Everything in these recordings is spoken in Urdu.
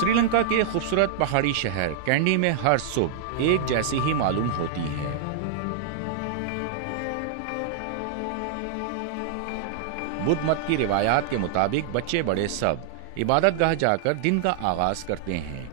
سری لنکا کے خوبصورت پہاڑی شہر کینڈی میں ہر صبح ایک جیسی ہی معلوم ہوتی ہے۔ بدھ مت کی روایات کے مطابق بچے بڑے سب عبادت گاہ جا کر دن کا آغاز کرتے ہیں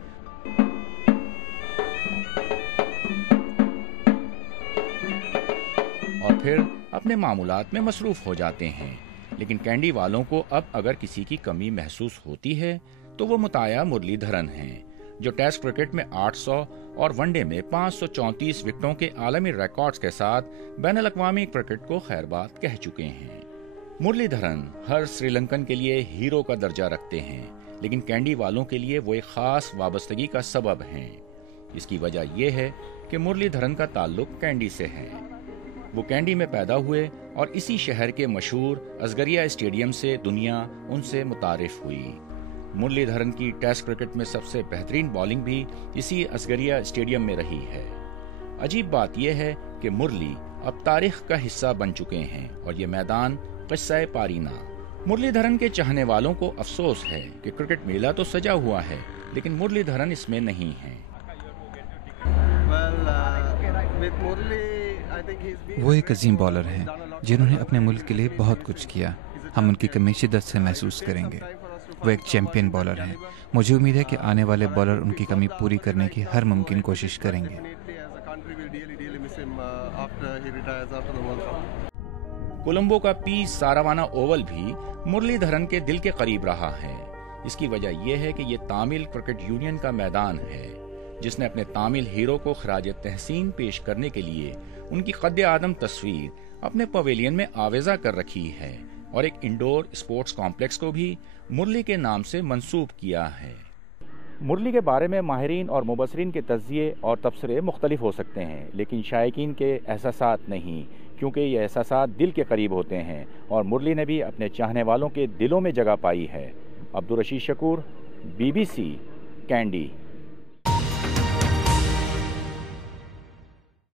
اور پھر اپنے معمولات میں مصروف ہو جاتے ہیں۔ لیکن کینڈی والوں کو اب اگر کسی کی کمی محسوس ہوتی ہے تو وہ متایا مرلی دھرن ہیں، جو ٹیسٹ کرکٹ میں 800 اور ون ڈے میں 534 وکٹوں کے عالمی ریکارڈز کے ساتھ بین الاقوامی کرکٹ کو خیر بات کہہ چکے ہیں۔ مرلی دھرن ہر سری لنکن کے لیے ہیرو کا درجہ رکھتے ہیں، لیکن کینڈی والوں کے لیے وہ ایک خاص وابستگی کا سبب ہیں۔ اس کی وجہ یہ ہے کہ مرلی دھرن کا تعلق کینڈی سے ہے۔ وہ کینڈی میں پیدا ہوئے اور اسی شہر کے مشہور ازگریا اسٹیڈیم سے دنیا ان سے متعارف ہوئی۔ مرلی دھرن کی ٹیسٹ کرکٹ میں سب سے بہترین بالنگ بھی اسی ازگریا اسٹیڈیم میں رہی ہے۔ عجیب بات یہ ہے کہ مرلی اب تاریخ کا حصہ بن چکے ہیں اور یہ میدان قصہ پارینہ۔ مرلی دھرن کے چاہنے والوں کو افسوس ہے کہ کرکٹ میلہ تو سجا ہوا ہے لیکن مرلی دھرن اس میں نہیں ہے۔ وہ ایک عظیم بالر ہیں جنہوں نے اپنے ملک کے لیے بہت کچھ کیا۔ ہم ان کی کمی شدت سے محسوس کریں گے۔ وہ ایک چیمپئن بالر ہیں۔ مجھے امید ہے کہ آنے والے بالر ان کی کمی پوری کرنے کی ہر ممکن کوشش کریں گے۔ کولمبو کا پی ساراوانا اوول بھی مرلی دھرن کے دل کے قریب رہا ہے۔ اس کی وجہ یہ ہے کہ یہ تامل کرکٹ یونین کا میدان ہے جس نے اپنے تامل ہیرو کو خراج تحسین پیش کرنے کے لیے ان کی قد آدم تصویر اپنے پویلین میں آویزہ کر رکھی ہے اور ایک انڈور اسپورٹس کمپلیکس کو بھی مرلی کے نام سے منسوب کیا ہے۔ مرلی کے بارے میں ماہرین اور مبصرین کے تجزیے اور تبصرے مختلف ہو سکتے ہیں، لیکن شائقین کے احساسات نہیں، کیونکہ یہ احساسات دل کے قریب ہوتے ہیں اور مرلی نے بھی اپنے چاہنے والوں کے دلوں میں جگہ پائی ہے۔ عبدالرشید شکور، BBC، کینڈی۔